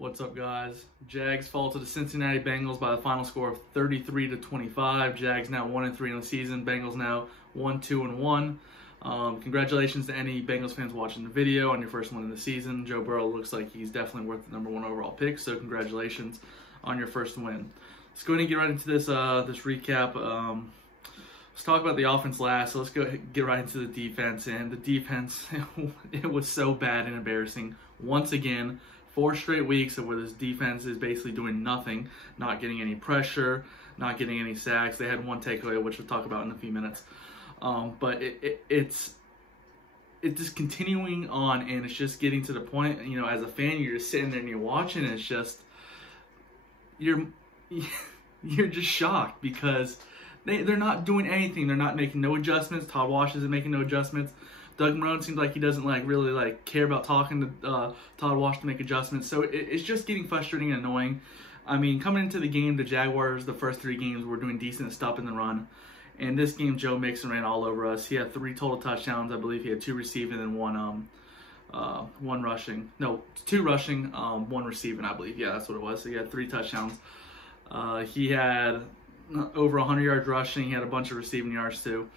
What's up, guys? Jags fall to the Cincinnati Bengals by the final score of 33-25. Jags now 1-3 in the season. Bengals now 1-2-1. Congratulations to any Bengals fans watching the video on your first win in the season. Joe Burrow looks like he's definitely worth the #1 overall pick, so congratulations on your first win. Let's go ahead and get right into this recap. Let's talk about the offense last, so let's get right into the defense. And the defense, it was so bad and embarrassing. Once again, 4 straight weeks of where this defense is basically doing nothing, not getting any pressure, not getting any sacks. They had 1 takeaway, which we'll talk about in a few minutes. But it's just continuing on, and it's just getting to the point, you know, as a fan, you're just sitting there and you're watching, and it's just, you're just shocked because they're not doing anything. They're not making no adjustments. Todd Wash isn't making no adjustments. Doug Marrone seems like he doesn't really care about talking to Todd Wash to make adjustments. So it's just getting frustrating and annoying. I mean, coming into the game, the Jaguars, the first 3 games, were doing decent at stopping the run. And this game, Joe Mixon ran all over us. He had 3 total touchdowns. I believe he had 2 receiving and 1 rushing. No, 2 rushing, 1 receiving, I believe. Yeah, that's what it was. So he had 3 touchdowns. He had over 100 yards rushing. He had a bunch of receiving yards too.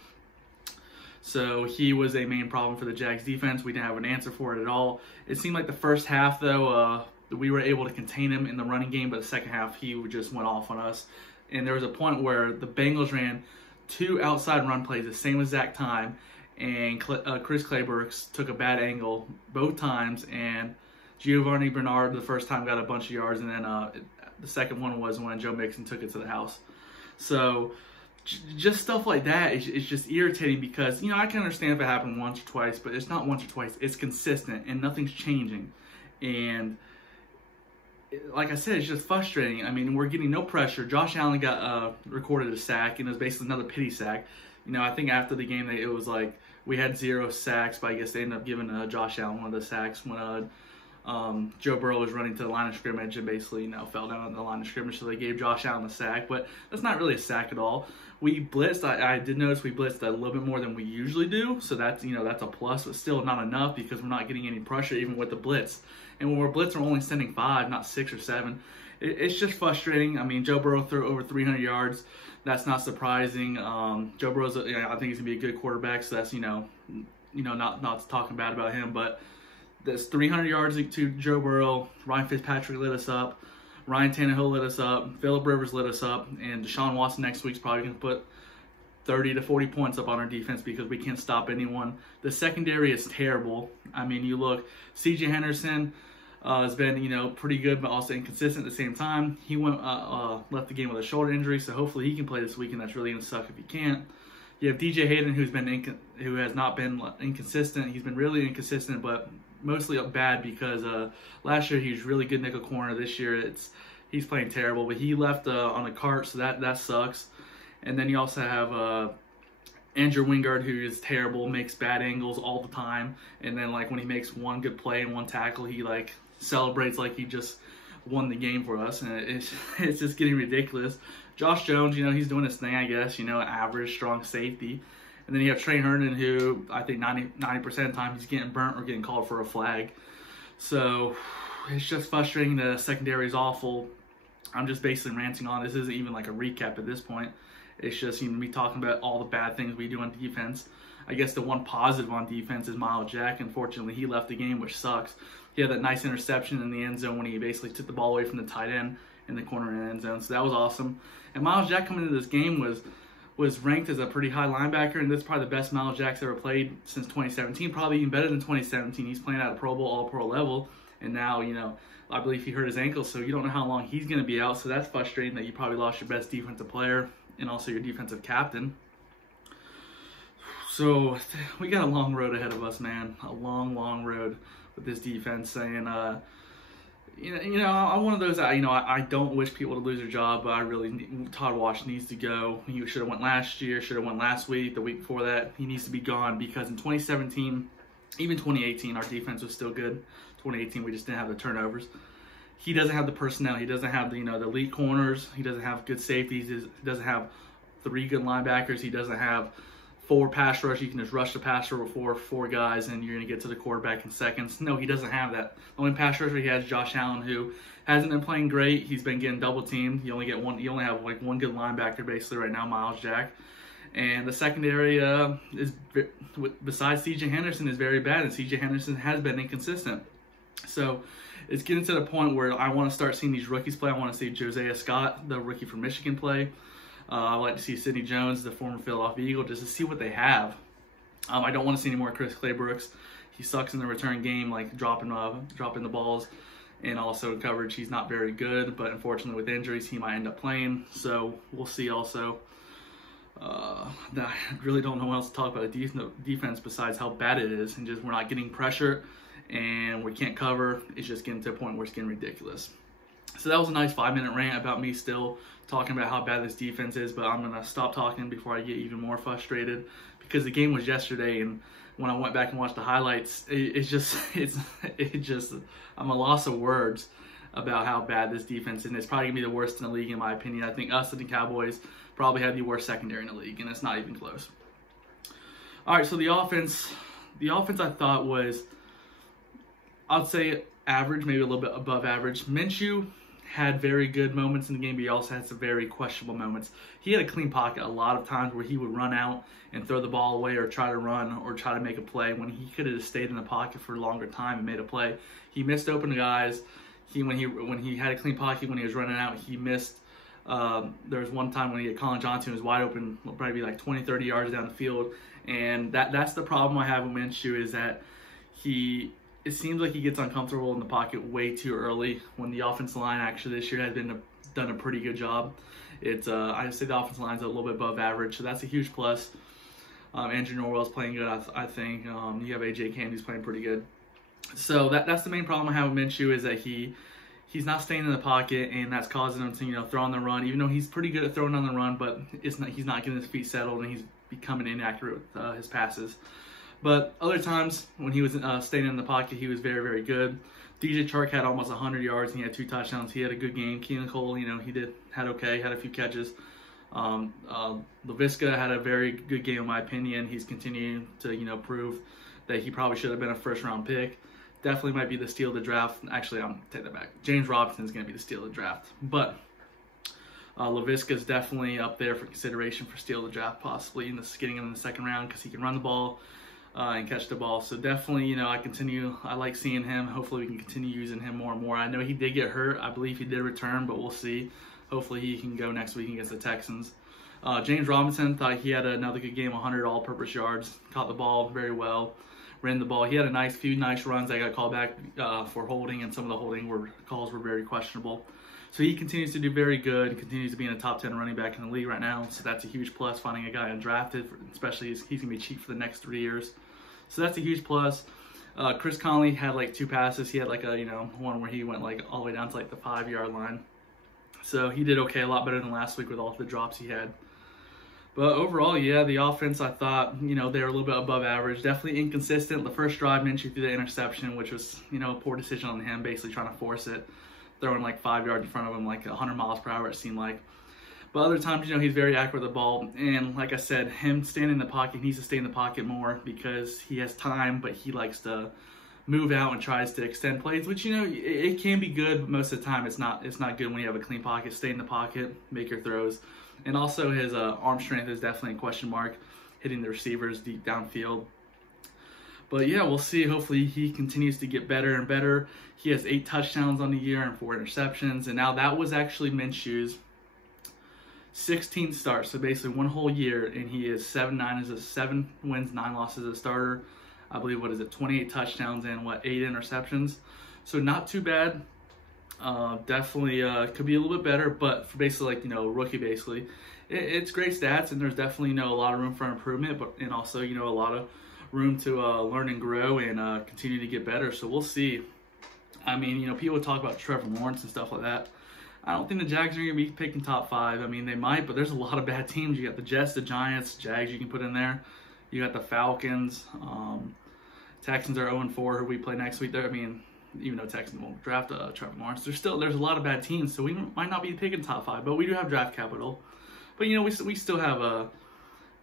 So he was a main problem for the Jags defense. We didn't have an answer for it at all. It seemed like the first half, though, we were able to contain him in the running game, but the second half, he just went off on us. And there was a point where the Bengals ran 2 outside run plays the same exact time, and Chris Clayburgh took a bad angle both times, and Giovanni Bernard the first time got a bunch of yards, and then the second one was when Joe Mixon took it to the house. So just stuff like that is just irritating because, you know, I can understand if it happened once or twice, but it's not once or twice. It's consistent, and nothing's changing. And like I said, it's just frustrating. I mean, we're getting no pressure. Josh Allen got recorded a sack, and it was basically another pity sack. You know, I think after the game, it was like we had 0 sacks, but I guess they ended up giving Josh Allen one of the sacks when Joe Burrow was running to the line of scrimmage and basically, you know, fell down on the line of scrimmage, so they gave Josh Allen a sack. But that's not really a sack at all. We blitzed. I did notice we blitzed a little bit more than we usually do, so that's, you know, that's a plus, but still not enough because we're not getting any pressure even with the blitz. And when we're blitzing, we're only sending 5, not 6 or 7. It's just frustrating. I mean, Joe Burrow threw over 300 yards. That's not surprising. Joe Burrow's, you know, I think he's gonna be a good quarterback, so that's, you know, not talking bad about him, but that's 300 yards to Joe Burrow. Ryan Fitzpatrick lit us up. Ryan Tannehill lit us up. Phillip Rivers lit us up. And Deshaun Watson next week's probably going to put 30 to 40 points up on our defense because we can't stop anyone. The secondary is terrible. I mean, you look, C.J. Henderson has been, you know, pretty good, but also inconsistent at the same time. He left the game with a shoulder injury, so hopefully he can play this week, and that's really going to suck if he can't. You have DJ Hayden, who has not been inconsistent. He's been really inconsistent, but mostly bad because last year he was really good nickel corner. This year he's playing terrible, but he left on a cart, so that sucks. And then you also have Andrew Wingard, who is terrible, makes bad angles all the time, and then like when he makes 1 good play and 1 tackle, he like celebrates like he just won the game for us, and it's just getting ridiculous. Josh Jones, you know, he's doing his thing, I guess, you know, average, strong safety. And then you have Trey Herndon, who I think 90% of the time he's getting burnt or getting called for a flag. So it's just frustrating. The secondary is awful. I'm just basically ranting on. This isn't even like a recap at this point. It's just, you know, me talking about all the bad things we do on defense. I guess the one positive on defense is Myles Jack. Unfortunately, he left the game, which sucks. He had that nice interception in the end zone when he basically took the ball away from the tight end in the corner of the end zone. So that was awesome. And Myles Jack coming into this game was ranked as a pretty high linebacker, and this is probably the best Myles Jack's ever played since 2017, probably even better than 2017. He's playing at a Pro Bowl, All-Pro level, and now, you know, I believe he hurt his ankle, so you don't know how long he's going to be out, so that's frustrating that you probably lost your best defensive player and also your defensive captain. So we got a long road ahead of us, man, a long, long road with this defense, and you know, I'm one of those. I don't wish people to lose their job, but I really, Todd Wash needs to go. He should have went last year, should have went last week, the week before that. He needs to be gone because in 2017, even 2018, our defense was still good. 2018, we just didn't have the turnovers. He doesn't have the personnel. He doesn't have the, you know, the elite corners. He doesn't have good safeties. He doesn't have 3 good linebackers. He doesn't have 4 pass rush. You can just rush the passer with four guys, and you're going to get to the quarterback in seconds. No, he doesn't have that. The only pass rusher he has is Josh Allen, who hasn't been playing great. He's been getting double teamed. You only have like one good linebacker basically right now, Miles Jack. And the secondary is, besides C.J. Henderson, is very bad, and C.J. Henderson has been inconsistent. So it's getting to the point where I want to start seeing these rookies play. I want to see Josiah Scott, the rookie from Michigan, play. I like to see Sidney Jones, the former Philadelphia Eagle, just to see what they have. I don't want to see any more Chris Claybrooks. He sucks in the return game, like dropping the balls, and also in coverage. He's not very good, but unfortunately with injuries, he might end up playing. So we'll see also. I really don't know what else to talk about the defense besides how bad it is, and just we're not getting pressure, and we can't cover. It's just getting to a point where it's getting ridiculous. So that was a nice 5-minute rant about me still talking about how bad this defense is, but I'm going to stop talking before I get even more frustrated, because the game was yesterday, and when I went back and watched the highlights, I'm a loss of words about how bad this defense is, and it's probably going to be the worst in the league in my opinion. I think us and the Cowboys probably have the worst secondary in the league, and it's not even close. All right, so the offense I thought was, I'd say average, maybe a little bit above average. Minshew had very good moments in the game, but he also had some very questionable moments. He had a clean pocket a lot of times where he would run out and throw the ball away, or try to run, or try to make a play when he could have just stayed in the pocket for a longer time and made a play. He missed open guys. When he had a clean pocket, when he was running out, he missed. There was one time when he had Colin Johnson, who was wide open, probably like 20, 30 yards down the field. And that's the problem I have with Minshew, is that it seems like he gets uncomfortable in the pocket way too early, when the offensive line actually this year has done a pretty good job. I say the offensive line's a little bit above average, so that's a huge plus. Andrew Norwell's playing good, I think. You have AJ Candy's playing pretty good. So that's the main problem I have with Minshew, is that he's not staying in the pocket, and that's causing him to throw on the run, even though he's pretty good at throwing on the run, but he's not getting his feet settled, and he's becoming inaccurate with his passes. But other times when he was staying in the pocket, he was very, very good. DJ Chark had almost 100 yards, and he had 2 touchdowns. He had a good game. Keenan Cole, had a few catches. Laviska had a very good game in my opinion. He's continuing to prove that he probably should have been a first-round pick. Definitely might be the steal of the draft. Actually, I'm take that back. James Robinson is going to be the steal of the draft, but Laviska is definitely up there for consideration for steal of the draft, possibly getting him in the second round, because he can run the ball and catch the ball. So definitely, I like seeing him. Hopefully we can continue using him more and more. I know he did get hurt. I believe he did return, but we'll see. Hopefully he can go next week against the Texans. James Robinson, thought he had another good game, 100 all-purpose yards, caught the ball very well, ran the ball. He had a few nice runs that got called back for holding, and some of the holding calls were very questionable. So he continues to do very good, and continues to be in a top 10 running back in the league right now. So that's a huge plus, finding a guy undrafted, especially he's going to be cheap for the next 3 years. So that's a huge plus. Chris Conley had like 2 passes. He had like a one where he went like all the way down to like the 5-yard line. So he did okay, a lot better than last week with all the drops he had. But overall, yeah, the offense, I thought, they were a little bit above average. Definitely inconsistent. The first drive, Minshew threw the interception, which was, a poor decision on him, basically trying to force it, throwing like 5 yards in front of him, like 100 miles per hour, it seemed like. But other times, he's very accurate with the ball. And like I said, him standing in the pocket, he needs to stay in the pocket more, because he has time, but he likes to move out and tries to extend plays, which, it can be good, but most of the time it's not good when you have a clean pocket. Stay in the pocket, make your throws. And also his arm strength is definitely a question mark, hitting the receivers deep downfield. But yeah, we'll see. Hopefully he continues to get better and better. He has 8 touchdowns on the year and 4 interceptions. And now that was actually Minshew's 16th start, so basically 1 whole year, and he is 7 wins, 9 losses as a starter. I believe, 28 touchdowns and 8 interceptions. So not too bad. Definitely could be a little bit better, but for basically rookie, basically it's great stats, and there's definitely a lot of room for improvement, and also a lot of room to learn and grow and continue to get better. So we'll see. I mean, people talk about Trevor Lawrence and stuff like that. I don't think the Jags are going to be picking top 5. I mean, they might, but there's a lot of bad teams. You got the Jets, the Giants, Jags you can put in there. You got the Falcons. Texans are 0-4, who we play next week. There, I mean, even though Texans won't draft Trevor Lawrence, there's a lot of bad teams, so we might not be picking top 5, but we do have draft capital. But we still have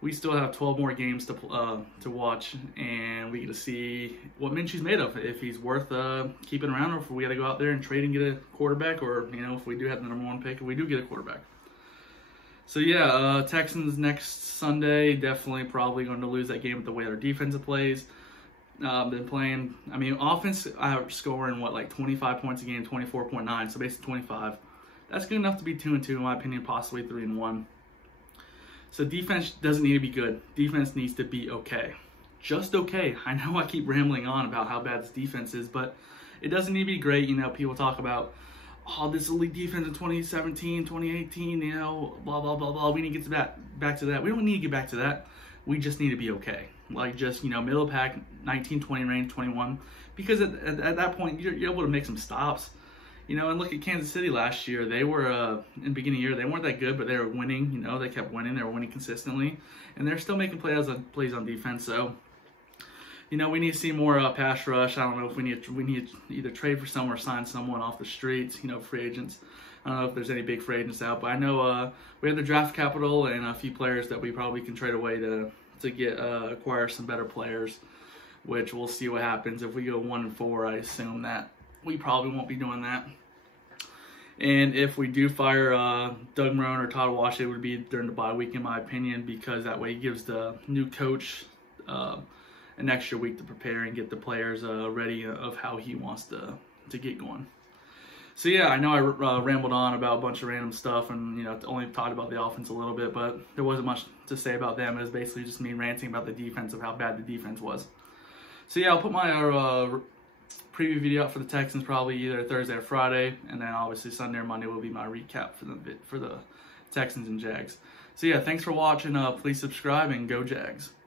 we still have 12 more games to watch, and we get to see what Minshew's made of. If he's worth keeping around, or if we got to go out there and trade and get a quarterback, or if we do have the #1 pick, if we do get a quarterback. So yeah, Texans next Sunday, definitely probably going to lose that game with the way their defense plays. Been playing, offense scoring like 25 points a game, 24.9, so basically 25. That's good enough to be 2-2 in my opinion, possibly 3-1. So defense doesn't need to be good. Defense needs to be okay. Just okay. I know I keep rambling on about how bad this defense is, but it doesn't need to be great. People talk about, oh, this elite defense in 2017, 2018, blah, blah, blah, blah. We need to get back to that. We don't need to get back to that. We just need to be okay. Like just, middle of the pack, 19, 20 range, 21. Because at that point, you're able to make some stops. And look at Kansas City last year. They were, in the beginning of the year, they weren't that good, but they were winning. They kept winning. They were winning consistently. And they're still making plays on defense. So, we need to see more pass rush. I don't know if we need to either trade for someone or sign someone off the streets, free agents. I don't know if there's any big free agents out, but I know we have the draft capital and a few players that we probably can trade away to acquire some better players, which we'll see what happens. If we go 1-4, I assume that we probably won't be doing that. And if we do fire Doug Marrone or Todd Wash, it would be during the bye week, in my opinion, because that way he gives the new coach an extra week to prepare and get the players ready of how he wants to get going. So yeah, I know I rambled on about a bunch of random stuff and only talked about the offense a little bit, but there wasn't much to say about them. It was basically just me ranting about the defense, of how bad the defense was. So yeah, I'll put my preview video out for the Texans probably either Thursday or Friday, and then obviously Sunday or Monday will be my recap for the Texans and Jags. So yeah, thanks for watching. Please subscribe and go Jags.